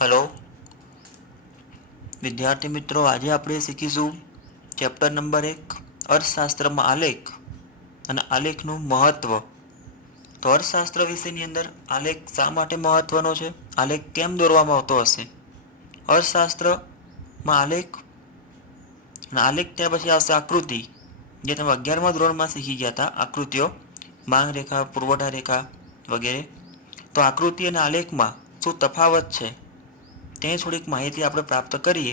Hello विद्यार्थी मित्रों, आज આપણે શીખીશું ચેપ્ટર નંબર 1 અર્થશાસ્ત્રમાં આલેખ અને આલેખનું મહત્વ। તો અર્થશાસ્ત્ર વિષયની અંદર આલેખ શા માટે મહત્વનો છે, આલેખ કેમ દોરવામાં આવતો હશે, અર્થશાસ્ત્રમાં આલેખ અને આલેખ ત્યાર પછી આવશે આકૃતિ, જે તમે 11મા ધોરણમાં શીખી ગયા હતા, આકૃતિઓ માંગ રેખા, પુરવઠા રેખા વગેરે। તો આકૃતિ અને આલેખમાં શું તફાવત છે તેની થોડીક માહિતી આપણે પ્રાપ્ત કરીએ।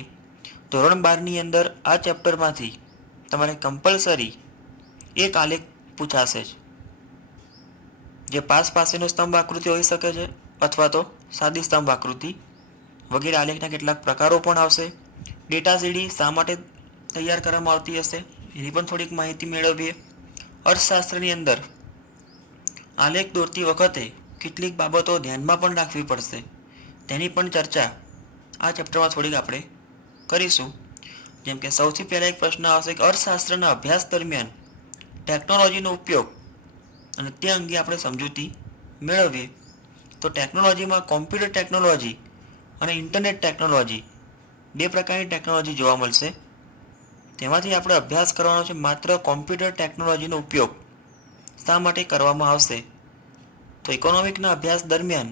ધોરણ 12ની અંદર આ ચેપ્ટરમાંથી તમારે કમ્પલસરી એક આલેખ પૂછાશે જ, જે પાસેનો સ્તંભ આકૃતિ હોઈ શકે છે અથવા તો સાદી સ્તંભ આકૃતિ વગેરે। આલેખના કેટલાક પ્રકારો પણ આવશે। ડેટા સીડી શા માટે તૈયાર કરવામાં આવતી હશે એની પણ થોડીક માહિતી મેળવીએ। અર્થશાસ્ત્રની અંદર આલેખ દોરતી વખતે કેટલીક બાબતો ધ્યાનમાં પણ રાખવી પડશે, તેની પણ ચર્ચા આ ચેપ્ટરમાં થોડીક આપણે કરીશું। જેમ કે સૌથી પહેલા એક પ્રશ્ન આવશે કે અર્થશાસ્ત્રના અભ્યાસ દરમિયાન ટેકનોલોજીનો ઉપયોગ અને તે અંગે આપણે સમજૂતી મેળવીએ। તો ટેકનોલોજીમાં કોમ્પ્યુટર ટેકનોલોજી અને ઇન્ટરનેટ ટેકનોલોજી બે પ્રકારની ટેકનોલોજી જોવા મળશે। તેમાંથી આપણે અભ્યાસ કરવાનો છે માત્ર કોમ્પ્યુટર ટેકનોલોજીનો ઉપયોગ શા માટે કરવામાં આવશે। તો ઇકોનોમિકના અભ્યાસ દરમિયાન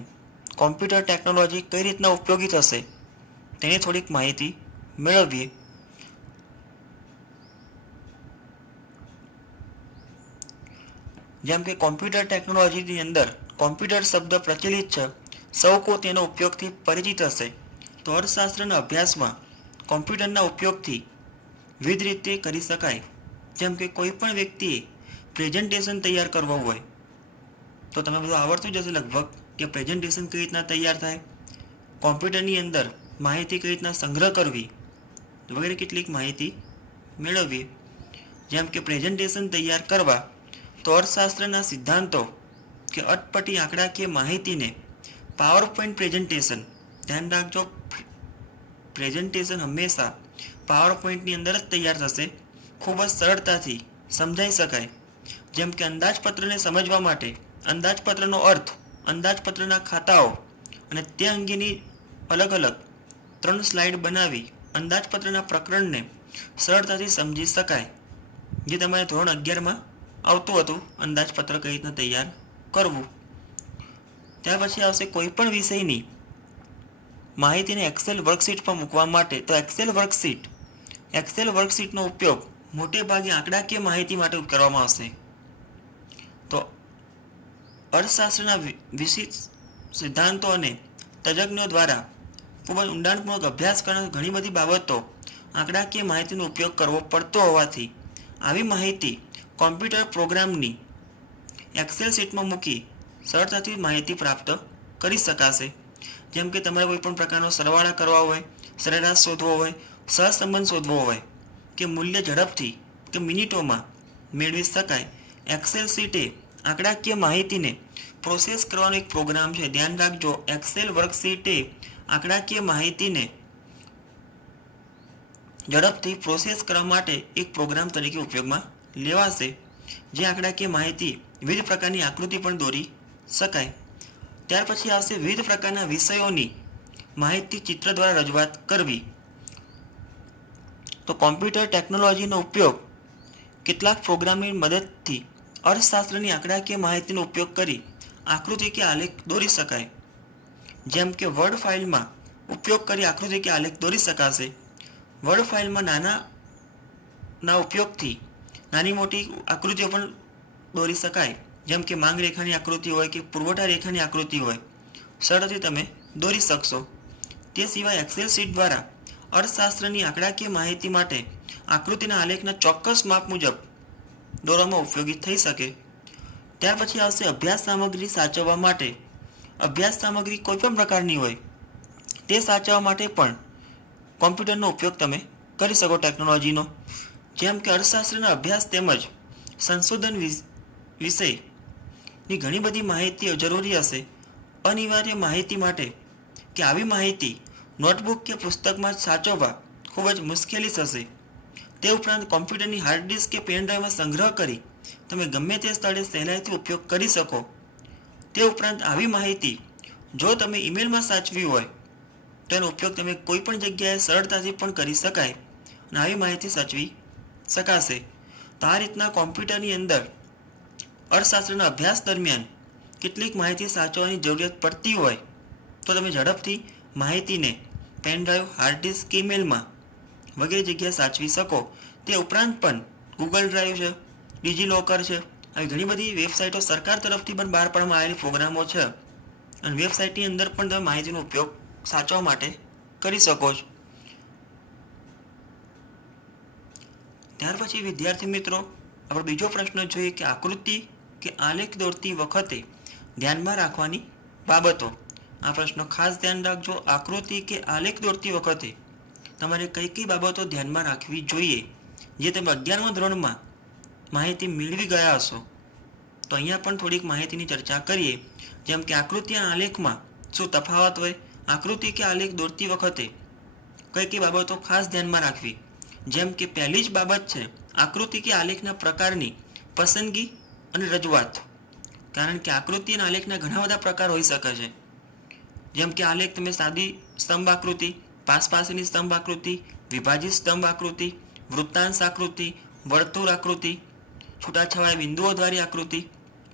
કોમ્પ્યુટર ટેકનોલોજી કઈ રીતના ઉપયોગી થશે તેની થોડીક માહિતી મેળવીએ। જેમ કે કોમ્પ્યુટર ટેકનોલોજીની અંદર કોમ્પ્યુટર શબ્દ પ્રચલિત છે, સૌ કોઈ તેનો ઉપયોગથી પરિચિત હશે। તો અર્થશાસ્ત્રના અભ્યાસમાં કોમ્પ્યુટરના ઉપયોગથી વિવિધ રીતે કરી શકાય। જેમ કે કોઈ પણ વ્યક્તિએ પ્રેઝન્ટેશન તૈયાર કરવું હોય તો તમે બધું આવડતું જ હશે લગભગ કે પ્રેઝન્ટેશન કઈ રીતના તૈયાર થાય, કોમ્પ્યુટરની અંદર માહિતી કઈ રીતના સંગ્રહ કરવી વગેરે કેટલીક માહિતી મેળવીએ। જેમ કે પ્રેઝન્ટેશન તૈયાર કરવા તો અર્થશાસ્ત્રના સિદ્ધાંતો કે અટપટી આંકડાકીય માહિતીને પાવર પોઈન્ટ પ્રેઝન્ટેશન, ધ્યાન રાખજો પ્રેઝન્ટેશન હંમેશા પાવર પોઈન્ટની અંદર જ તૈયાર થશે, ખૂબ જ સરળતાથી સમજાઈ શકાય। જેમ કે અંદાજપત્રને સમજવા માટે અંદાજપત્રનો અર્થ, અંદાજપત્રના ખાતાઓ અને તે અંગેની અલગ અલગ 3 સ્લાઇડ બનાવી અંદાજપત્રના પ્રકરણને સરળતાથી સમજી શકાય, જે તમારે ધોરણ 11માં આવતું હતું, અંદાજપત્ર કઈ રીતના તૈયાર કરવું। ત્યાર પછી આવશે કોઈ પણ વિષયની માહિતીને એક્સેલ વર્કશીટ પર મૂકવા માટે। તો એક્સેલ વર્કશીટનો ઉપયોગ મોટે ભાગે આંકડાકીય માહિતી માટે કરવામાં આવશે। તો અર્થશાસ્ત્રના વિશિષ્ટ સિદ્ધાંતો અને તજજ્ઞો દ્વારા ખૂબ જ ઊંડાણપૂર્વક અભ્યાસ કરનાર ઘણી બધી બાબતો આંકડાકીય માહિતીનો ઉપયોગ કરવો પડતો હોવાથી આવી માહિતી કોમ્પ્યુટર પ્રોગ્રામની એક્સેલ શીટમાં મૂકી સરળતાથી માહિતી પ્રાપ્ત કરી શકાશે। જેમ કે તમારે કોઈ પણ પ્રકારનો સરવાળા કરવા હોય, સરેરાશ શોધવો હોય, સહસંબંધ શોધવો હોય કે મૂલ્ય ઝડપથી કે મિનિટોમાં મેળવી શકાય। એક્સેલ શીટ એ આંકડાકીય માહિતીને પ્રોસેસ કરવાનો એક પ્રોગ્રામ છે, ધ્યાન રાખજો। એક્સેલ વર્કશીટ એ આંકડાકીય માહિતીને ઝડપથી પ્રોસેસ કરવા માટે એક પ્રોગ્રામ તરીકે ઉપયોગમાં લેવાશે, જે આંકડાકીય માહિતી વિવિધ પ્રકારની આકૃતિ પણ દોરી શકાય। ત્યાર પછી આવશે વિવિધ પ્રકારના વિષયોની માહિતી ચિત્ર દ્વારા રજૂઆત કરવી। તો કોમ્પ્યુટર ટેકનોલોજીનો ઉપયોગ કેટલાક પ્રોગ્રામની મદદથી અર્થશાસ્ત્રની આંકડાકીય માહિતીનો ઉપયોગ કરી આકૃતિ કે આલેખ દોરી શકાય। જેમ કે વર્ડ ફાઇલમાં ઉપયોગ કરી આકૃતિ કે આલેખ દોરી શકાશે। વર્ડ ફાઇલમાં નાના ઉપયોગથી નાની મોટી આકૃતિઓ પણ દોરી શકાય, જેમ કે માંગ રેખાની આકૃતિ હોય કે પુરવઠા રેખાની આકૃતિ હોય, સરળતાથી તમે દોરી શકશો। તે સિવાય એક્સેલ શીટ દ્વારા અર્થશાસ્ત્રની આંકડાકીય માહિતી માટે આકૃતિના આલેખના ચોક્કસ માપ મુજબ દોરવામાં ઉપયોગી થઈ શકે। ત્યાર પછી આવશે અભ્યાસ સામગ્રી સાચવવા માટે। અભ્યાસ સામગ્રી કોઈ પણ પ્રકારની હોય તે સાચવવા માટે પણ કોમ્પ્યુટરનો ઉપયોગ તમે કરી શકો ટેકનોલોજીનો। જેમ કે અર્થશાસ્ત્રના અભ્યાસ તેમજ સંશોધન વિષયની ઘણી બધી માહિતીઓ જરૂરી હશે। અનિવાર્ય માહિતી માટે કે આવી માહિતી નોટબુક કે પુસ્તકમાં સાચવવા ખૂબ જ મુશ્કેલી થશે। તે ઉપરાંત કોમ્પ્યુટરની હાર્ડ ડિસ્ક કે પેન ડ્રાઈવમાં સંગ્રહ કરી તમે ગમે તે સ્થળે સહેલાઈથી ઉપયોગ કરી શકો। તે ઉપરાંત આવી માહિતી જો તમે ઈમેલમાં સાચવી હોય તેનો ઉપયોગ તમે કોઈ પણ જગ્યાએ સરળતાથી પણ કરી શકાય અને આવી માહિતી સાચવી શકાશે. તો આ રીતના કોમ્પ્યુટરની અંદર અર્થશાસ્ત્રના અભ્યાસ દરમિયાન કેટલીક માહિતી સાચવવાની જરૂરિયાત પડતી હોય તો તમે ઝડપથી માહિતીને પેનડ્રાઈવ, હાર્ડ ડિસ્ક કે ઈમેલમાં વગેરે જગ્યાએ સાચવી શકો. તે ઉપરાંત પણ ગૂગલ ડ્રાઈવ છે, ડિજીલોકર છે, આવી ઘણી બધી વેબસાઇટો સરકાર તરફથી પણ બહાર પાડવામાં આવેલી પ્રોગ્રામો છે અને વેબસાઇટની અંદર પણ તમે માહિતીનો ઉપયોગ સાચવવા માટે કરી શકો છો. ત્યાર પછી વિદ્યાર્થી મિત્રો, આપણો બીજો પ્રશ્ન જોઈએ કે આકૃતિ કે આલેખ દોરતી વખતે ધ્યાનમાં રાખવાની બાબતો. આ પ્રશ્ન ખાસ ધ્યાન રાખજો. આકૃતિ કે આલેખ દોરતી વખતે તમારે કઈ કઈ બાબતો ધ્યાનમાં રાખવી જોઈએ જે તમે 11મા ધોરણમાં માહિતી મેળવી ગયા હશો. તો અહીંયા પણ થોડીક માહિતીની ચર્ચા કરીએ. જેમ કે આકૃતિ અને આલેખમાં શું તફાવત હોય, આકૃતિ કે આલેખ દોરતી વખતે કઈ કઈ બાબતો ખાસ ધ્યાનમાં રાખવી. જેમ કે પહેલી જ બાબત છે આકૃતિ કે આલેખના પ્રકારની પસંદગી અને રજૂઆત. કારણ કે આકૃતિ અને આલેખના ઘણા બધા પ્રકાર હોઈ શકે છે. જેમ કે આલેખ તમે સાદી સ્તંભ આકૃતિ, પાસપાસીની સ્તંભ આકૃતિ, વિભાજિત સ્તંભ આકૃતિ, વૃત્તાંશ આકૃતિ, વર્તુળ આકૃતિ, છૂટાછવાયા બિંદુઓવાળી આકૃતિ,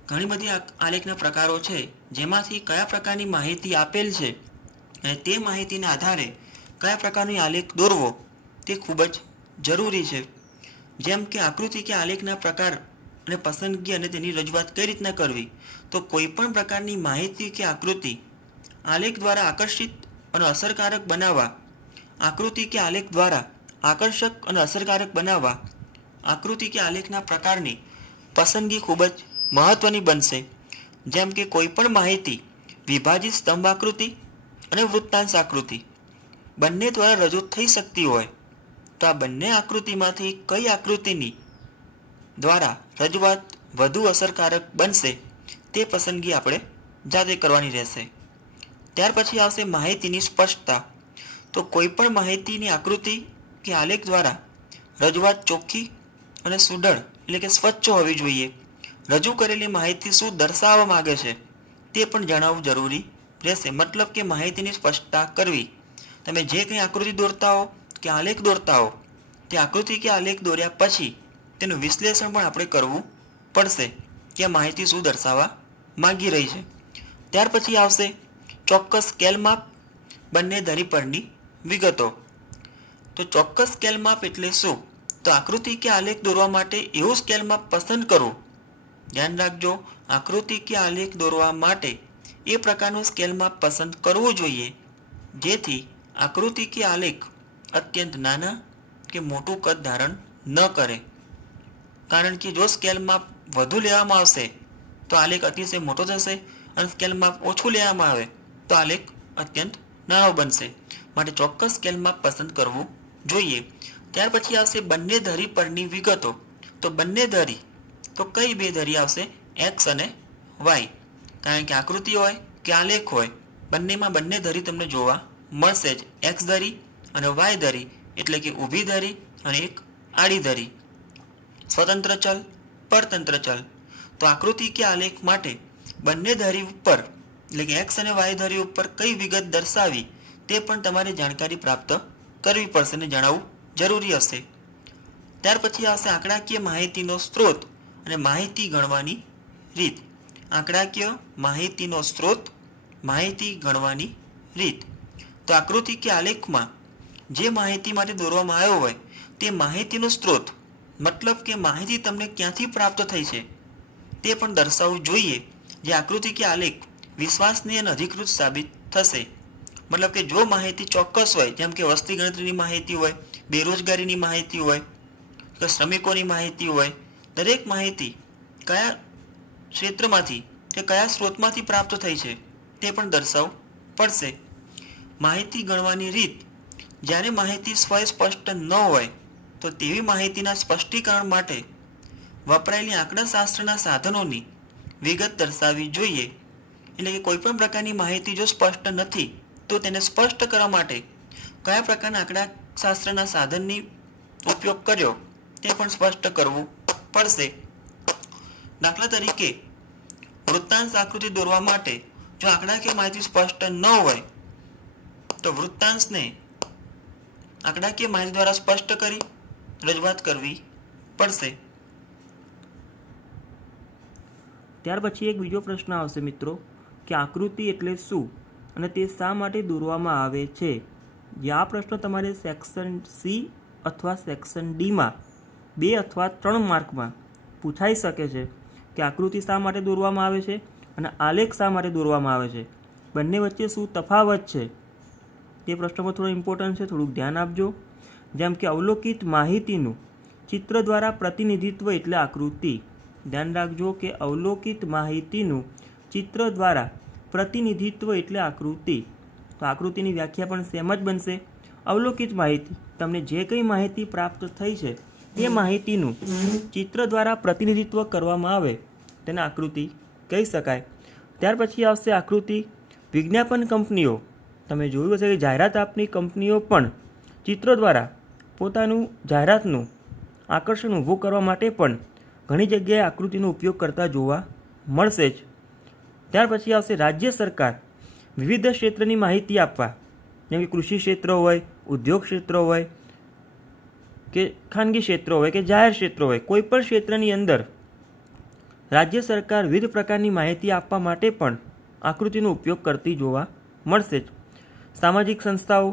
ઘણી બધી આલેખના પ્રકારો છે જેમાંથી કયા પ્રકારની માહિતી આપેલ છે અને તે માહિતીના આધારે કયા પ્રકારનો આલેખ દોરવો તે ખૂબ જ જરૂરી છે. જેમ કે આકૃતિ કે આલેખના પ્રકાર અને પસંદગી અને તેની રજૂઆત કઈ રીતના કરવી. તો કોઈ પણ પ્રકારની માહિતી કે આકૃતિ આલેખ દ્વારા આકર્ષિત અને અસરકારક બનાવવા, આકૃતિ કે આલેખ દ્વારા આકર્ષક અને અસરકારક બનાવવા આકૃતિ કે આલેખના પ્રકારની પસંદગી ખૂબ જ મહત્વની બનશે. જેમ કે કોઈ પણ માહિતી વિભાજિત સ્તંભ આકૃતિ અને વૃત્તાંશ આકૃતિ બંને દ્વારા રજૂ થઈ શકતી હોય તો આ બંને આકૃતિમાંથી કઈ આકૃતિની દ્વારા રજૂઆત વધુ અસરકારક બનશે તે પસંદગી આપણે જાતે કરવાની રહેશે. ત્યાર પછી આવશે માહિતીની સ્પષ્ટતા. તો કોઈ પણ માહિતીની આકૃતિ કે આલેખ દ્વારા રજૂઆત ચોખ્ખી અને સુડળ એટલે કે સ્વચ્છ હોવી જોઈએ. રજૂ કરેલી માહિતી શું દર્શાવવા માંગે છે તે પણ જણાવવું જરૂરી રહેશે. મતલબ કે માહિતીની સ્પષ્ટતા કરવી. તમે જે કંઈ આકૃતિ દોરતા હો કે આલેખ દોરતા હો તે આકૃતિ કે આલેખ દોર્યા પછી તેનું વિશ્લેષણ પણ આપણે કરવું પડશે કે માહિતી શું દર્શાવવા માંગી રહી છે. ત્યાર પછી આવશે ચોક્કસ સ્કેલ માપ, બંને ધરી પરની વિગતો. તો ચોક્કસ સ્કેલ માપ એટલે શું? તો આકૃતિ કે આલેખ દોરવા માટે એવું સ્કેલ માપ પસંદ કરવું. ધ્યાન રાખજો, આકૃતિ કે આલેખ દોરવા માટે એ પ્રકારનું સ્કેલ માપ પસંદ કરવું જોઈએ જેથી આકૃતિ કે આલેખ અત્યંત નાના કે મોટું કદ ધારણ ન કરે. કારણ કે જો સ્કેલ માપ વધુ લેવામાં આવશે તો આલેખ અતિશય મોટો થશે અને સ્કેલ માપ ઓછું લેવામાં આવે તો આલેખ અત્યંત નાનો બનશે. માટે ચોક્કસ સ્કેલ માપ પસંદ કરવું જોઈએ. ત્યાર પછી આવશે બંને ધરી પરની વિગતો. તો બંને ધરી તો કઈ બે ધરી આવશે? એક્સ અને વાય. કારણ કે આકૃતિ હોય કે આલેખ હોય બંનેમાં બંને ધરી તમને જોવા મળશે જ. એક્સ ધરી અને વાય ધરી એટલે કે ઊભી ધરી અને એક આડી ધરી. સ્વતંત્ર ચલ, પરતંત્ર ચલ. તો આકૃતિ કે આલેખ માટે બંને ધરી ઉપર એટલે કે એક્સ અને વાય ધરી ઉપર કઈ વિગત દર્શાવી તે પણ તમારે જાણકારી પ્રાપ્ત કરવી પડશે અને જણાવવું જરૂરી હશે. ત્યાર પછી આવશે આંકડાકીય માહિતીનો સ્ત્રોત અને માહિતી ગણવાની રીત. આંકડાકીય માહિતીનો સ્ત્રોત, માહિતી ગણવાની રીત. તો આકૃતિ કે આલેખમાં જે માહિતી માટે દોરવામાં આવ્યો હોય તે માહિતીનો સ્ત્રોત મતલબ કે માહિતી તમને ક્યાંથી પ્રાપ્ત થઈ છે તે પણ દર્શાવવું જોઈએ જે આકૃતિ કે આલેખ વિશ્વાસનીય અને અધિકૃત સાબિત થશે. મતલબ કે જો માહિતી ચોક્કસ હોય, જેમ કે વસ્તી ગણતરીની માહિતી હોય, બેરોજગારીની માહિતી હોય કે શ્રમિકોની માહિતી હોય, દરેક માહિતી કયા ક્ષેત્રમાંથી કે કયા સ્ત્રોતમાંથી પ્રાપ્ત થઈ છે તે પણ દર્શાવવું પડશે. માહિતી ગણવાની રીત. જ્યારે માહિતી સ્પષ્ટ ન હોય તો તેવી માહિતીના સ્પષ્ટીકરણ માટે વપરાયેલી આંકડાશાસ્ત્રના સાધનોની વિગત દર્શાવવી જોઈએ. એટલે કે કોઈપણ પ્રકારની માહિતી જો સ્પષ્ટ નથી તો તેને સ્પષ્ટ કરવા માટે કયા પ્રકારના આંકડાશાસ્ત્રના સાધનની ઉપયોગ કર્યો તે પણ સ્પષ્ટ કરવું પડશે. દાખલા તરીકે વૃત્તાંશ આકૃતિ દોરવા માટે જો આંકડાકીય માહિતી સ્પષ્ટ ન હોય તો તો વૃત્તાંશને આંકડાકીય માહિતી દ્વારા સ્પષ્ટ કરી રજૂઆત કરવી પડશે. ત્યાર પછી એક બીજો પ્રશ્ન આવશે મિત્રો કે આકૃતિ એટલે શું અને તે શા માટે દોરવામાં આવે છે. જે આ પ્રશ્ન તમારે સેક્શન સી અથવા સેક્શન ડીમાં 2 અથવા 3 માર્કમાં પૂછાઈ શકે છે કે આકૃતિ શા માટે દોરવામાં આવે છે અને આલેખ શા માટે દોરવામાં આવે છે, બંને વચ્ચે શું તફાવત છે. તે પ્રશ્નમાં થોડો ઇમ્પોર્ટન્ટ છે, થોડુંક ધ્યાન આપજો. જેમ કે અવલોકિત માહિતીનું ચિત્ર દ્વારા પ્રતિનિધિત્વ એટલે આકૃતિ. ધ્યાન રાખજો કે અવલોકિત માહિતીનું ચિત્ર દ્વારા પ્રતિનિધિત્વ એટલે આકૃતિ. તો આકૃતિની વ્યાખ્યા પણ સેમ જ બનશે. અવલોકિત માહિતી, તમને જે કંઈ માહિતી પ્રાપ્ત થઈ છે તે માહિતીનું ચિત્ર દ્વારા પ્રતિનિધિત્વ કરવામાં આવે તેને આકૃતિ કહી શકાય. ત્યાર પછી આવશે આકૃતિ. વિજ્ઞાપન કંપનીઓ, તમે જોયું હશે કે જાહેરાત આપની કંપનીઓ પણ ચિત્રો દ્વારા પોતાનું જાહેરાતનું આકર્ષણ ઊભું કરવા માટે પણ ઘણી જગ્યાએ આકૃતિનો ઉપયોગ કરતા જોવા મળશે જ. ત્યાર પછી આવશે રાજ્ય સરકાર વિવિધ ક્ષેત્રની માહિતી આપવા, જેમ કે કૃષિ ક્ષેત્ર હોય, ઉદ્યોગ ક્ષેત્ર હોય કે ખાનગી ક્ષેત્ર હોય કે જાહેર ક્ષેત્ર હોય, કોઈ પણ ક્ષેત્રની અંદર રાજ્ય સરકાર વિવિધ પ્રકારની માહિતી આપવા માટે પણ આકૃતિનો ઉપયોગ કરતી જોવા મળશે જ. સામાજિક સંસ્થાઓ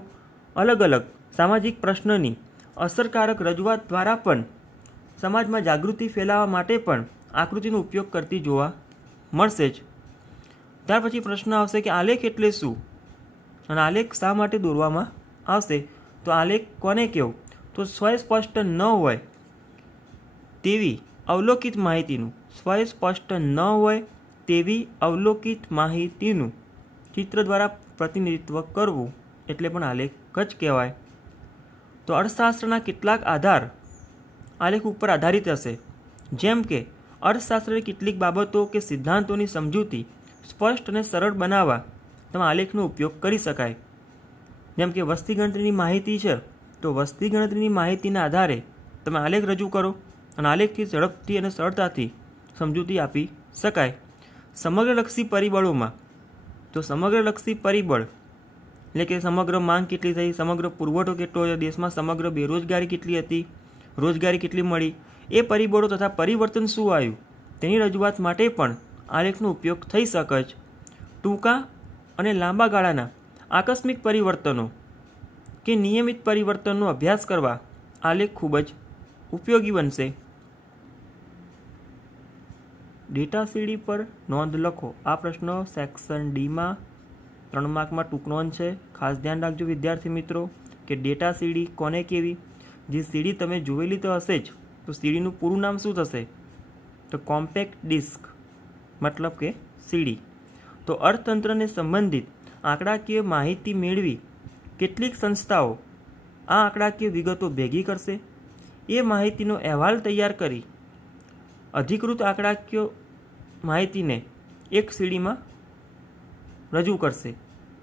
અલગ અલગ સામાજિક પ્રશ્નની અસરકારક રજૂઆત દ્વારા પણ સમાજમાં જાગૃતિ ફેલાવવા માટે પણ આકૃતિનો ઉપયોગ કરતી જોવા મળશે જ. ત્યાર પછી પ્રશ્ન આવશે કે આલેખ એટલે શું અને આલેખ શા માટે દોરવામાં આવશે. તો આલેખ કોને કહેવું, તો સ્વસ્પષ્ટ ન હોય તેવી અવલોકિત માહિતીનું સ્વસ્પષ્ટ ન હોય તેવી અવલોકિત માહિતીનું ચિત્ર દ્વારા પ્રતિનિધિત્વ કરવું એટલે પણ આલેખ જ કહેવાય. તો અર્થશાસ્ત્રના કેટલાક આધાર આલેખ ઉપર આધારિત હશે. જેમ કે અર્થશાસ્ત્રની કેટલીક બાબતો કે સિદ્ધાંતોની સમજૂતી સ્પષ્ટ અને સરળ બનાવવા તમે આલેખનો ઉપયોગ કરી શકાય. જેમ કે વસ્તી ગણતરીની માહિતી છે તો વસ્તી ગણતરીની માહિતીના આધારે તમે આલેખ રજૂ કરો અને આલેખથી ઝડપથી અને સરળતાથી સમજૂતી આપી શકાય. સમગ્રલક્ષી પરિબળોમાં, તો સમગ્રલક્ષી પરિબળ એટલે કે સમગ્ર માંગ કેટલી થઈ, સમગ્ર પુરવઠો કેટલો છે, દેશમાં સમગ્ર બેરોજગારી કેટલી હતી, રોજગારી કેટલી મળી, એ પરિબળો તથા પરિવર્તન શું આવ્યું તેની રજૂઆત માટે પણ આલેખનો ઉપયોગ થઈ શકે છે. ટૂંકા અને લાંબા ગાળાના આકસ્મિક પરિવર્તનો કે નિયમિત પરિવર્તનનો અભ્યાસ કરવા આલેખ ખૂબ જ ઉપયોગી બનશે. ડેટા સીડી પર નોંધ લખો. આ પ્રશ્ન સેક્શન ડીમાં 3 માર્કમાં ટૂંક નોંધ છે. ખાસ ધ્યાન રાખજો વિદ્યાર્થી મિત્રો કે ડેટા સીડી કોને કહેવી. જે સીડી તમે જોયેલી તો હશે જ, તો સીડીનું પૂરું નામ શું થશે, તો કોમ્પેક્ટ ડિસ્ક મતલબ કે સીડી. તો અર્થતંત્રને સંબંધિત આંકડાકીય માહિતી મેળવી કેટલીક સંસ્થાઓ આ આંકડાકીય વિગતો ભેગી કરશે. એ માહિતીનો અહેવાલ તૈયાર કરી અધિકૃત આંકડાકીય માહિતીને એક સીડીમાં રજૂ કરશે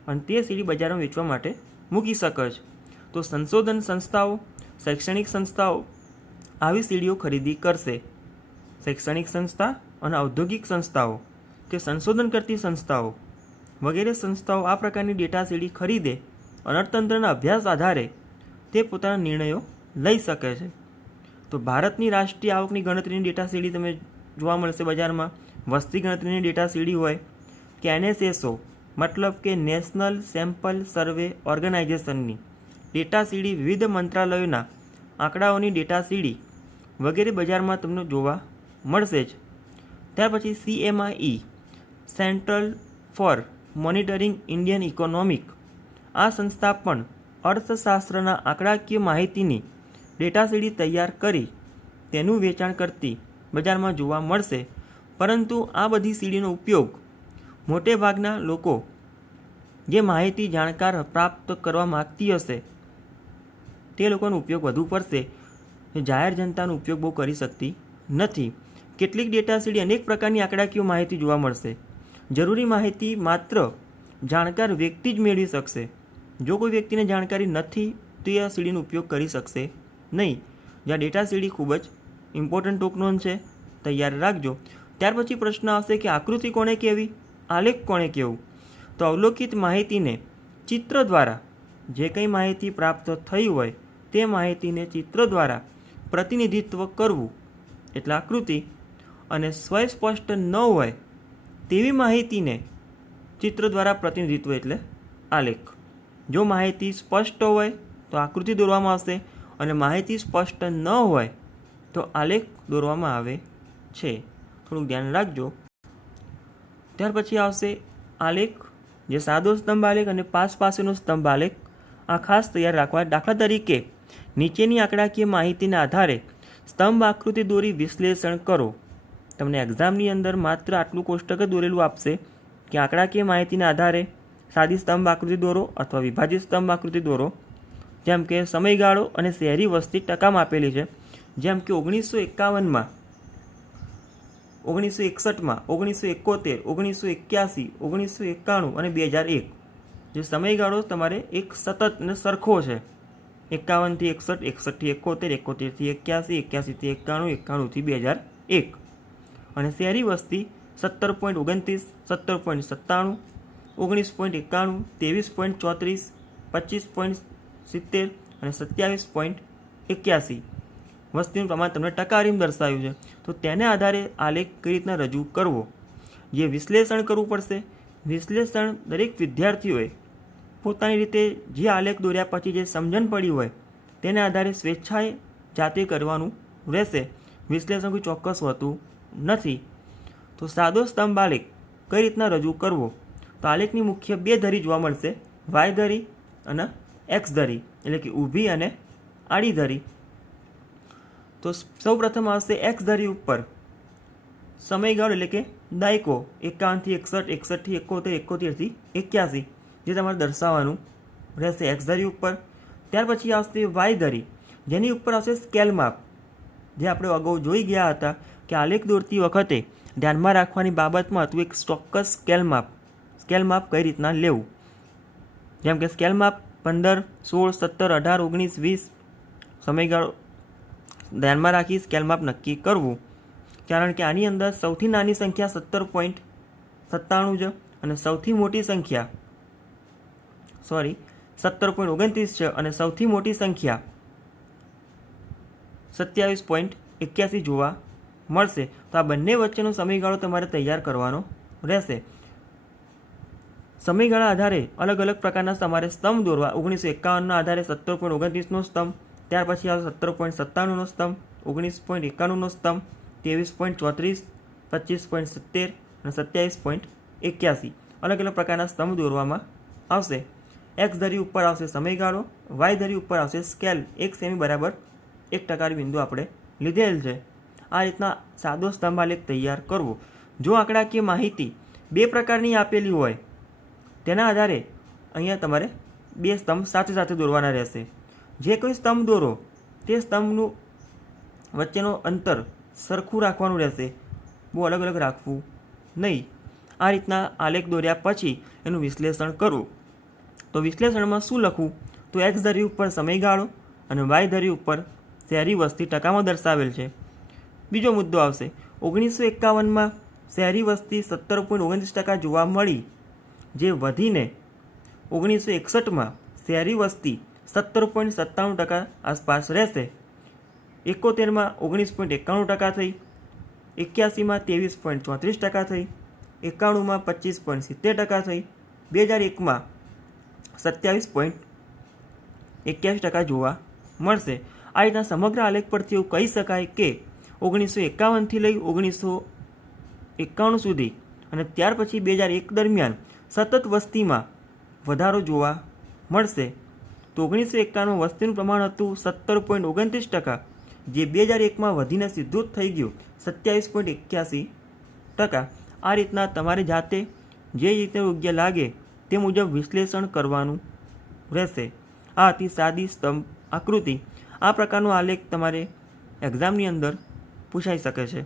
અને તે સીડી બજારમાં વેચવા માટે મૂકી શકે છે. તો સંશોધન સંસ્થાઓ, શૈક્ષણિક સંસ્થાઓ આવી સીડીઓ ખરીદી કરશે. શૈક્ષણિક સંસ્થા અને ઔદ્યોગિક સંસ્થાઓ કે સંશોધન કરતી સંસ્થાઓ વગેરે સંસ્થાઓ આ પ્રકારની ડેટા સીડી ખરીદે અને અર્થતંત્રના અભ્યાસ આધારે તે પોતાના નિર્ણયો લઈ શકે છે. તો ભારતની રાષ્ટ્રીય આવકની ગણતરીની ડેટા સીડી તમે જોવા મળશે બજારમાં. વસ્તી ગણતરીની ડેટા સીડી હોય કે NSSO મતલબ કે નેશનલ સેમ્પલ સર્વે ઓર્ગેનાઇઝેશનની ડેટા સીડી, વિવિધ મંત્રાલયોના આંકડાઓની ડેટા સીડી વગેરે બજારમાં તમને જોવા મળશે જ. ત્યાર પછી CMIE central for monitoring Indian economic, આ સંસ્થા પણ અર્થશાસ્ત્રના આંકડાકીય માહિતીની ડેટા સીડી તૈયાર કરી તેનું વેચાણ કરતી બજારમાં જોવા મળશે. પરંતુ આ બધી સીડીનો ઉપયોગ મોટે ભાગના લોકો જે માહિતી જાણકાર પ્રાપ્ત કરવા માગતી હશે તે લોકોનો ઉપયોગ વધુ પડશે. જાહેર જનતાનો ઉપયોગ બહુ કરી શકતી નથી. કેટલીક ડેટા સીડી અનેક પ્રકારની આંકડાકીય માહિતી જોવા મળશે. જરૂરી માહિતી માત્ર જાણકાર વ્યક્તિ જ મેળવી શકશે. જો કોઈ વ્યક્તિને જાણકારી નથી તો એ આ સીડીનો ઉપયોગ કરી શકશે નહીં. જ્યાં ડેટા સીડી ખૂબ જ ઇમ્પોર્ટન્ટ ટોકનોન છે, તૈયાર રાખજો. ત્યાર પછી પ્રશ્ન આવશે કે આકૃતિ કોને કહેવી, આલેખ કોને કહેવું. તો અવલોકિત માહિતીને ચિત્ર દ્વારા જે કંઈ માહિતી પ્રાપ્ત થઈ હોય તે માહિતીને ચિત્ર દ્વારા પ્રતિનિધિત્વ કરવું એટલે આકૃતિ, અને સ્વસ્પષ્ટ ન હોય તેવી માહિતીને ચિત્ર દ્વારા પ્રતિનિધિત્વ એટલે આલેખ. જો માહિતી સ્પષ્ટ હોય તો આકૃતિ દોરવામાં આવશે, અને માહિતી સ્પષ્ટ ન હોય તો આલેખ દોરવામાં આવે છે. થોડુંક ધ્યાન રાખજો. ત્યાર પછી આવશે આલેખ, જે સાદો સ્તંભ આલેખ અને પાસેનો સ્તંભ આલેખ. આ ખાસ તૈયાર રાખવા. દાખલા તરીકે નીચેની આંકડાકીય માહિતીના આધારે સ્તંભ આકૃતિ દોરી વિશ્લેષણ કરો. તમને એક્ઝામની અંદર માત્ર આટલું કોષ્ટક જ દોરેલું આપશે કે આંકડાકીય માહિતીના આધારે સાદી સ્તંભ આકૃતિ દોરો અથવા વિભાજિત સ્તંભ આકૃતિ દોરો. જેમ કે સમયગાળો અને શહેરી વસ્તી ટકામાં આપેલી છે. જેમ કે 1951માં, 1961માં, 1971, 1981, 1991 અને 2001 જે સમયગાળો તમારે એક સતત અને સરખો છે. 51થી 61, 61થી 71, 71થી 81, 81થી 91, 91થી 2001. અને શહેરી વસ્તી 17.29, 17.97, 19.91, 23.34, 25.70 અને 27.81 વસ્તીનું પ્રમાણ તમને ટકાવારીમાં દર્શાવ્યું છે. તો તેને આધારે આલેખ કઈ રીતના રજૂ કરવો, જે વિશ્લેષણ કરવું પડશે. વિશ્લેષણ દરેક વિદ્યાર્થીઓએ પોતાની રીતે જે આલેખ દોર્યા પછી જે સમજણ પડી હોય તેને આધારે સ્વેચ્છાએ જાતે કરવાનું રહેશે. વિશ્લેષણ કોઈ ચોક્કસ હોતું નથી. તો સાદો સ્તંભ આલેખ કઈ રીતના રજૂ કરવો, તો આલેખની મુખ્ય બે ધરી જોવા મળશે, વાય ધરી અને એક્સ ધરી, એટલે કે ઊભી અને આડી ધરી. તો સૌ પ્રથમ આવશે એક્સ ધરી ઉપર સમયગાળો એટલે કે દાયકો 51થી 61, 61થી 71, 71થી 81 જે તમારે દર્શાવવાનું રહેશે એક્સ ધરી ઉપર. ત્યાર પછી આવશે વાય ધરી, જેની ઉપર આવશે સ્કેલ માપ, જે આપણે અગાઉ જોઈ ગયા હતા કે આલેખ દોરતી વખતે ધ્યાનમાં રાખવાની બાબતમાં હતું એક ચોક્કસ સ્કેલ માપ. સ્કેલ માપ કઈ રીતના લેવું, જેમ કે સ્કેલ માપ 15, 16, 17, 18, 19, 20 સમયગાળો ધ્યાનમાં રાખી સ્કેલ માપ નક્કી કરવું. કારણ કે આની અંદર સૌથી નાની સંખ્યા 17.97 છે અને સૌથી મોટી સંખ્યા 17.29 છે અને સૌથી મોટી સંખ્યા 27.81 જોવા મળશે. તો આ બંને વચ્ચેનો સમયગાળો તમારે તૈયાર કરવાનો રહેશે. સમયગાળા આધારે અલગ અલગ પ્રકારના તમારે સ્તંભ દોરવા. 1951ના આધારે 17.29નો સ્તંભ, ત્યાર પછી આવશે 17.97નો સ્તંભ, 19.91નો સ્તંભ, 23.34, 25.70 અને 27.81 અલગ અલગ પ્રકારના સ્તંભ દોરવામાં આવશે. એક્સ ધરી ઉપર આવશે સમયગાળો, વાય ધરી ઉપર આવશે સ્કેલ. 1 સેમી બરાબર 1 બિંદુ આપણે લીધેલ છે. આ રીતના સાદો સ્તંભ આલેખ તૈયાર કરવો. જો આંકડાકીય માહિતી બે પ્રકારની આપેલી હોય તેના આધારે અહીંયા તમારે બે સ્તંભ સાથે સાથે દોરવાના રહેશે. જે કોઈ સ્તંભ દોરો તે સ્તંભનું વચ્ચેનો અંતર સરખું રાખવાનું રહેશે, બહુ અલગ અલગ રાખવું નહીં. આ રીતના આલેખ દોર્યા પછી એનું વિશ્લેષણ કરવું. તો વિશ્લેષણમાં શું લખવું, તો એક્સ ધરી ઉપર સમયગાળો અને વાય ધરી ઉપર શહેરી વસ્તી ટકામાં દર્શાવેલ છે. બીજો મુદ્દો આવશે 1951માં શહેરી વસ્તી 17.29% જોવા મળી, જે વધીને 1961માં શહેરી વસ્તી 17.97% આસપાસ રહેશે. 71માં 19.91% થઈ, 81માં 23.34% થઈ, 91માં 25.70% થઈ, 2001માં 27.81% જોવા મળશે. આ રીતના સમગ્ર આલેખ પરથી એવું કહી શકાય કે 1951થી લઈ 1991 સુધી અને ત્યાર પછી 2001 દરમિયાન સતત વસ્તીમાં વધારો જોવા મળશે. તો 1951માં વસ્તીનું પ્રમાણ હતું 17.29%, જે 2001માં વધીને સીધું જ થઈ ગયું 27.81%. આ રીતના તમારે જાતે જે રીતે યોગ્ય લાગે તે મુજબ વિશ્લેષણ કરવાનું રહેશે. આ હતી સાદી સ્તંભ આકૃતિ. આ પ્રકારનો આલેખ તમારે એક્ઝામની અંદર પૂછાઈ શકે છે.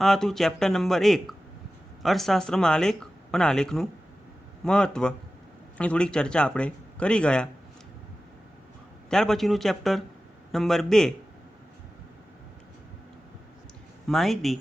આ હતું ચેપ્ટર નંબર 1 અર્થશાસ્ત્રમાં આલેખ અને આલેખનું મહત્ત્વ. એ થોડીક ચર્ચા આપણે કરી ગયા. ત્યાર પછીનું ચેપ્ટર નંબર 2 માહિતી